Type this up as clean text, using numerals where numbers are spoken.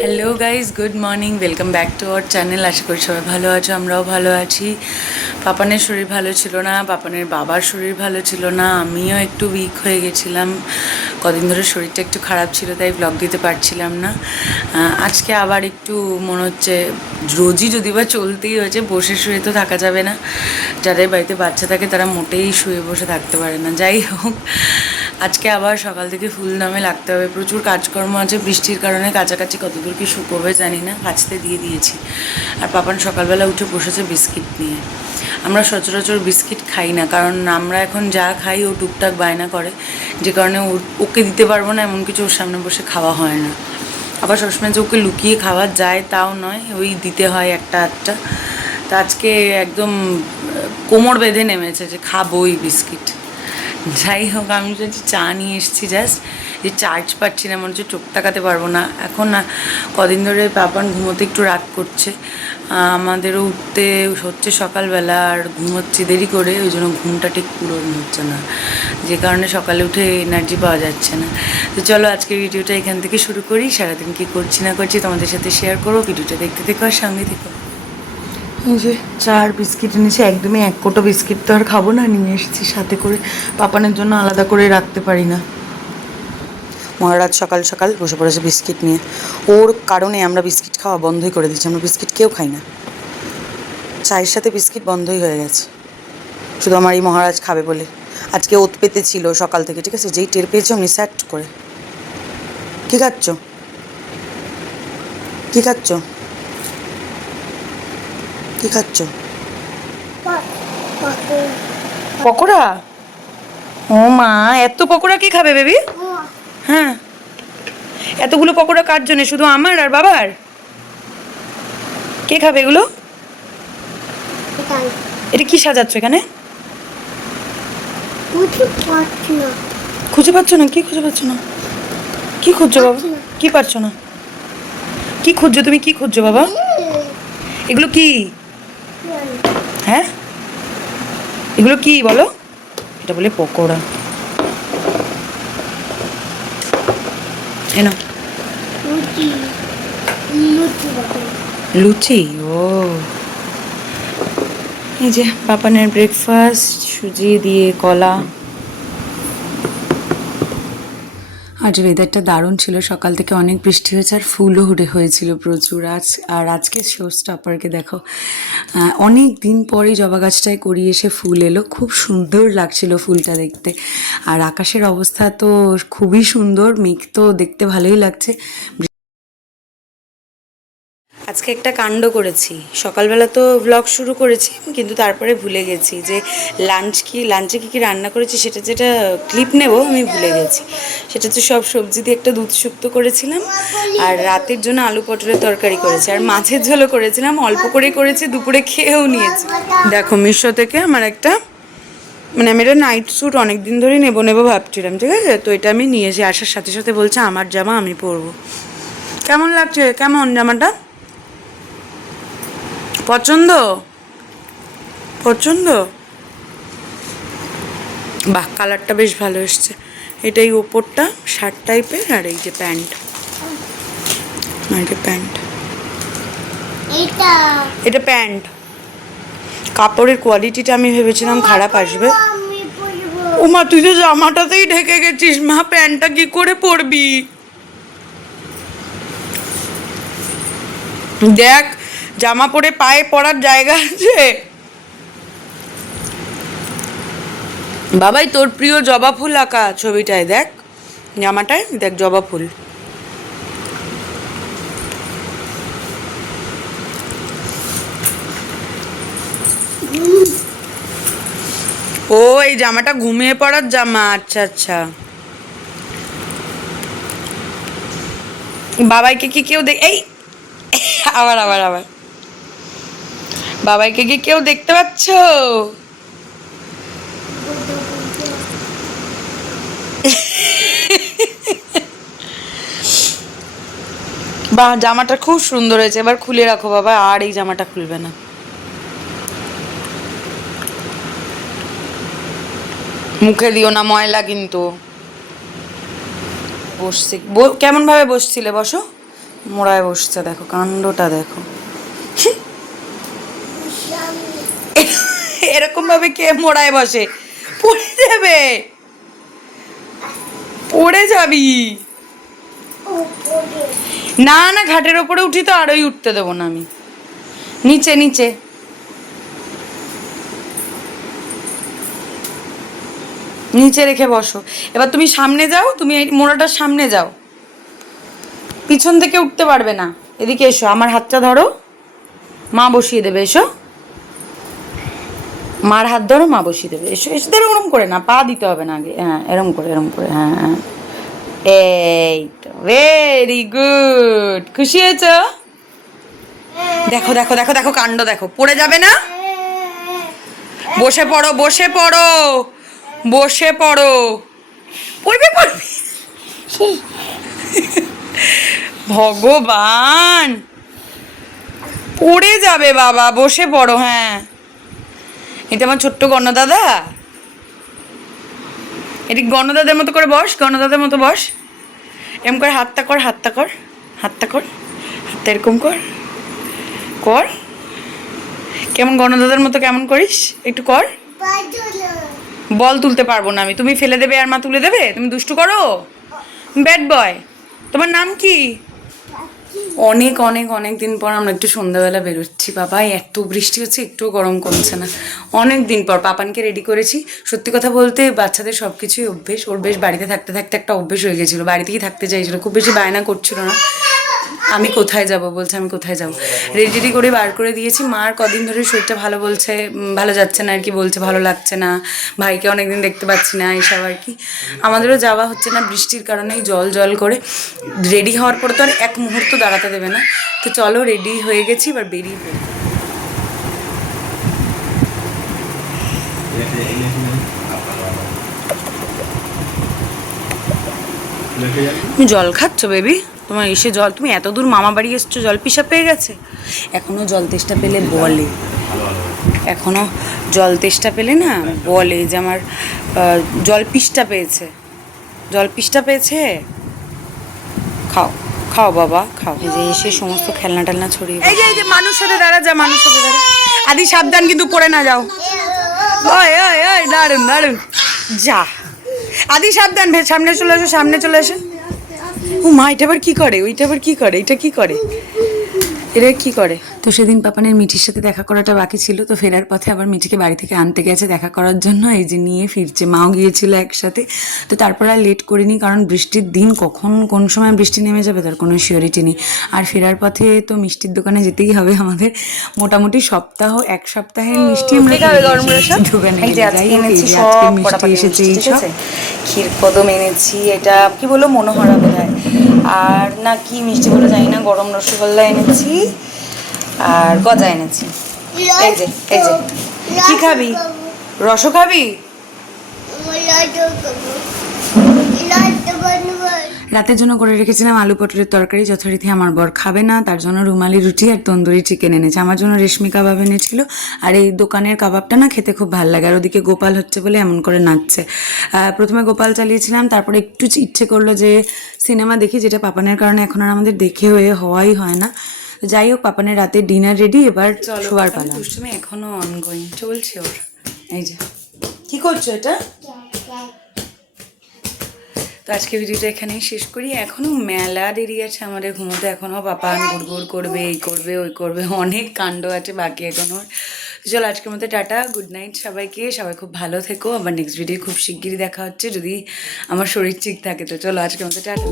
Hello guys, good morning, welcome back to our channel. আশা করি সবাই ভালো আছো, আমরাও ভালো আছি। পাপানের শরীর ভালো ছিল না, পাপানের বাবার শরীর ভালো ছিল না, আমিও একটু উইক হয়ে গেছিলাম। কদিন ধরে শরীরটা একটু খারাপ ছিল, তাই ব্লগ দিতে পারছিলাম না। আজকে আবার একটু মনে হচ্ছে, রোজই যদি বা চলতেই হয়েছে, বসে শুয়ে তো থাকা যাবে না। যাদের বাড়িতে বাচ্চা থাকে তারা মোটেই শুয়ে বসে থাকতে পারে না। যাই হোক, আজকে আবার সকাল থেকে ফুল দামে লাগতে হবে, প্রচুর কাজকর্ম আছে। বৃষ্টির কারণে কাছাকাছি কতদূর কি শুকোবে জানি না, কাচতে দিয়ে দিয়েছি। আর পাপান সকালবেলা উঠে বসেছে বিস্কিট নিয়ে। আমরা সচরাচর বিস্কিট খাই না, কারণ আমরা এখন যা খাই ও টুকটাক বায়না করে, যে কারণে ওকে দিতে পারবো না এমন কিছু ওর সামনে বসে খাওয়া হয় না। আবার সবসময় যে ওকে লুকিয়ে খাওয়া যায় তাও নয়, ওই দিতে হয় একটা আধটা। তা আজকে একদম কোমর বেঁধে নেমেছে যে খাবোই বিস্কিট। যাই হোক, আমি যদি চা নিয়ে এসেছি, জাস্ট যে চার্জ পাচ্ছি না, মনে হচ্ছে চোখ তাকাতে পারবো না এখন। না, কদিন ধরে পাপান ঘুমোতে একটু রাগ করছে, আমাদেরও উঠতে হচ্ছে সকালবেলা, আর ঘুমোচ্ছি দেরি করে, ওই জন্য ঘুমটা ঠিক পূরণ হচ্ছে না, যে কারণে সকালে উঠে এনার্জি পাওয়া যাচ্ছে না। তো চলো আজকে ভিডিওটা এখান থেকে শুরু করি। সারাদিন কী করছি না করছি তোমাদের সাথে শেয়ার করবো, ভিডিওটা দেখতে দেখো আর সঙ্গে থেকো। এই যে চার বিস্কিট এনেছি, একদমই এক কোটো বিস্কিট তো আর খাবো না, নিয়ে এসেছি সাথে করে, পাপানের জন্য আলাদা করে রাখতে পারি না। মহারাজ সকাল সকাল বসে পড়েছে বিস্কিট নিয়ে, ওর কারণে আমরা বিস্কিট খাওয়া বন্ধই করে দিচ্ছি। আমরা বিস্কিট কেউ খাই না, চায়ের সাথে বিস্কিট বন্ধই হয়ে গেছে, শুধু আমার এই মহারাজ খাবে বলে। আজকে ওত পেতে ছিল সকাল থেকে, ঠিক আছে, যেই টের পেয়েছে অমনি স্যাট করে। কী খাচ্ছ, কী খাচ্ছ, কী খাচ্ছ? পকোড়া? ও মা, এত পকোড়া কি খাবে বেবি? হ্যাঁ, এতগুলো পকোড়া কার জন্য? শুধু আমার আর বাবার? কে খাবে এগুলো? এটা কি সাজাচ্ছ এখানে? খুঁজে পাচ্ছ না? কি খুঁজে পাচ্ছ না? কি খুঁজছো বাবা? কি পাচ্ছ না? কি খুঁজছো তুমি? কি খুঁজছো বাবা? এগুলো কি? হ্যাঁ, এগুলো কি বলো? এটা বলে পকোড়া। এনো লুচি। ও, এই যে পাপানের ব্রেকফাস্ট, সুজি দিয়ে কলা। আজ ওয়েদারটা দারুণ ছিল, সকাল থেকে অনেক বৃষ্টি হয়েছে আর ফুলও হয়েছিল প্রচুর। আর আজকে শো স্টপারকে দেখো, অনেক দিন পরেই জবা গাছটায় করিয়ে এসে ফুল এলো, খুব সুন্দর লাগছিল ফুলটা দেখতে। আর আকাশের অবস্থা তো খুবই সুন্দর, মেঘ তো দেখতে ভালোই লাগছে। আজকে একটা কাণ্ড করেছি, সকালবেলা তো ব্লগ শুরু করেছি, কিন্তু তারপরে ভুলে গেছি যে লাঞ্চে কী রান্না করেছি, সেটা যেটা ক্লিপ নেব আমি ভুলে গেছি। সেটা তো সব সবজি দিয়ে একটা দুধ শুক্তো করেছিলাম, আর রাতের জন্য আলু পটলের তরকারি করেছি, আর মাছের ঝোলও করেছিলাম, অল্প করেই করেছি, দুপুরে খেয়েও নিয়েছি। দেখো, মিশো থেকে আমার একটা, মানে আমি এটা নাইট স্যুট অনেক দিন ধরেই নেবো ভাবছিলাম, ঠিক আছে, তো এটা আমি নিয়েছি। আসার সাথে সাথে বলছে আমার জামা আমি পরবো। কেমন লাগছে? কেমন জামাটা? পছন্দ? পছন্দ? বাহ, কালারটা বেশ ভালো এসছে। এটাই ওপরটা শার্ট টাইপের, আর এই যে প্যান্ট, এটা প্যান্ট। কাপড়ের কোয়ালিটিটা আমি ভেবেছিলাম খারাপ আসবে। ও মা, তুই তো জামাটাতেই ঢেকে গেছিস মা, প্যান্টটা কি করে পরবি? দেখ, জামা পরে পায়ে পরার জায়গা আছে? বাবাই, তোর প্রিয় জবা ফুল আঁকা ছবিটায় দেখ, জামাটায় দেখ জবা ফুল। ও, এই জামাটা ঘুমিয়ে পড়ার জামা, আচ্ছা আচ্ছা। বাবাইকে কি কেউ এই আবার আবার আবার বাবাইকে কি কেউ দেখতে পাচ্ছ? বাহ, জামাটা খুব সুন্দর হয়েছে, এবার খুলে রাখো বাবা, আর এই জামাটা খুলবে না। মুখে দিও না, ময়লা কিন্তু। বসছে কেমন ভাবে বসছিলে? বসো। মোড়ায় বসছে, দেখো কাণ্ডটা দেখো। এরকম ভাবে কে মোড়ায় বসে? পড়ে যাবে, পড়ে যাবি। না না, ঘাটের ওপরে উঠি তো আরোই উঠতে দেবো না আমি। নিচে নিচে। নিচে রেখে বসো। এবার তুমি সামনে যাও, তুমি এই মোড়াটার সামনে যাও, পিছন থেকে উঠতে পারবে না। এদিকে এসো, আমার হাতটা ধরো, মা বসিয়ে দেবে। এসো, মার হাত ধরো, মা বসিয়ে দেবে। এসো এসো, ধরো, ওরম করে না, পা দিতে হবে না আগে। হ্যাঁ, এরম করে, এরম করে, হ্যাঁ হ্যাঁ। এই তো, ভেরি গুড। খুশি হয়েছ? দেখো দেখো দেখো দেখো, কাণ্ড দেখো। পড়ে যাবে না? বসে পড়ো, বসে পড়ো, বসে পড়ো। পড়বে পড়বে। ভগবান, পড়ে যাবে বাবা, বসে পড়ো। হ্যাঁ, এটা আমার ছোট্ট গণদাদা। এটি গণদাদের মতো করে বস, গণদাদের মতো বস। এরকম করে হাতটা কর, হাতটা কর, হাতটা কর, হাতটা এরকম কর, কর। কেমন গণদাদার মতো কেমন করিস? একটু কর। বল তুলতে পারবো না আমি, তুমি ফেলে দেবে আর মা তুলে দেবে? তুমি দুষ্টু করো, ব্যাড বয়। তোমার নাম কি? অনেক অনেক অনেক দিন পর আমরা একটু সন্ধ্যাবেলা বেরোচ্ছি। বাবা, এত বৃষ্টি হচ্ছে, একটুও গরম কমছে না। অনেক দিন পর পাপানকে রেডি করেছি। সত্যি কথা বলতে বাচ্চাদের সব কিছুই অভ্যেস। ওর বেশ বাড়িতে থাকতে থাকতে একটা অভ্যেস হয়ে গেছিলো, বাড়িতেই থাকতে চাইছিলো, খুব বেশি বায়না করছিল না। আমি কোথায় যাব বলছে, আমি কোথায় যাব। রেডি করে বার করে দিয়েছি। মার কদিন ধরে শরীরটা ভালো বলছে, ভালো যাচ্ছে না আর কি, বলছে ভালো লাগছে না, ভাইকে অনেকদিন দেখতে পাচ্ছি না, এইসব আর কি। আমাদেরও যাওয়া হচ্ছে না বৃষ্টির কারণেই, জল জল করে। রেডি হওয়ার পর তো আর এক মুহূর্ত দাঁড়াতে দেবে না। তো চলো, রেডি হয়ে গেছি, এবার বেরিয়ে পড়ি। তুমি জল খাচ্ছ বেবি? তোমার এসে জল, তুমি এত দূর মামা বাড়ি এসছো, জল পিসা পেয়ে গেছে? এখনও জল তেষ্টা পেলে বলে, এখনও জল তেষ্টা পেলে না বলে যে আমার জল পিসটা পেয়েছে, জল পিসটা পেয়েছে। খাও খাও বাবা, খাও। এই যে এসে সমস্ত খেলনা টেলনা ছড়িয়ে, এই যে মানুষ সাথে দাঁড়া, যা মানুষ সাথে দাঁড়া। আদি সাবধান কিন্তু, পড়ে না যাও। ওই ওই ওই, দারুন দারুন, যা। আদি সাবধান, সামনে চলে এসো, সামনে চলে এসো। ও মা, এটা আবার কি করে? ওইটা আবার কি করে? এটা কি করে? এরা কি করে? তো সেদিন পাপানের মিঠির সাথে দেখা করাটা বাকি ছিল, তো ফেরার পথে আবার মিঠিকে বাড়ি থেকে আনতে গেছে দেখা করার জন্য। এই যে নিয়ে ফিরছে, মাও গিয়েছিল একসাথে। তো তারপর আর লেট করিনি, কারণ বৃষ্টির দিন, কখন কোন সময় বৃষ্টি নেমে যাবে তার কোনো শিওরিটি নেই। আর ফেরার পথে তো মিষ্টির দোকানে যেতেই হবে আমাদের। মোটামুটি এক সপ্তাহের মিষ্টি আমরা দোকানে মিষ্টি এসেছে। এই সব ক্ষীরকদম এনেছি, এটা কি বলো, মনোহরা বোধ হয়, আর না কি মিষ্টি বলে জানি না। গরম রসগোল্লা এনেছি আর গজা এনেছি। এই যে এই যে, কি খাবি? রস খাবি? রাতের জন্য করে রেখেছিলাম আলু পটলের তরকারি, যথারীতি আমার বর খাবে না, তার জন্য রুমালি রুটি আর তন্দুরি চিকেন এনেছে। আমার জন্য রেশমি কাবাব এনেছিল। আর এই দোকানের কাবাবটা না খেতে খুব ভালো লাগে। আর ওদিকে গোপাল হচ্ছে বলে এমন করে নাচছে। প্রথমে গোপাল চালিয়েছিলাম, তারপরে একটু ইচ্ছে করলো যে সিনেমা দেখি, যেটা পাপানের কারণে এখন আর আমাদের দেখে হওয়াই হয় না। যাই হোক, পাপানের রাতে ডিনার রেডি, এবার শোয়ার পালা। দুষ্টুমি এখনো অনগোয়িং চলছে ওর। এই যে কি করছো এটা? তো আজকে ভিডিওটা এখানেই শেষ করি। এখনও মেলা দেরি আছে আমাদের ঘুমোতে, এখনও পাপান গুড় করবে, এই করবে ওই করবে, অনেক কাণ্ড আছে বাকি এখনও। চলো আজকের মতো টাটা, গুড নাইট সবাইকে। সবাই খুব ভালো থেকো। আবার নেক্সট ভিডিও খুব শিগগিরই দেখা হচ্ছে, যদি আমার শরীর ঠিক থাকে। তো চলো আজকের মতো টাটা।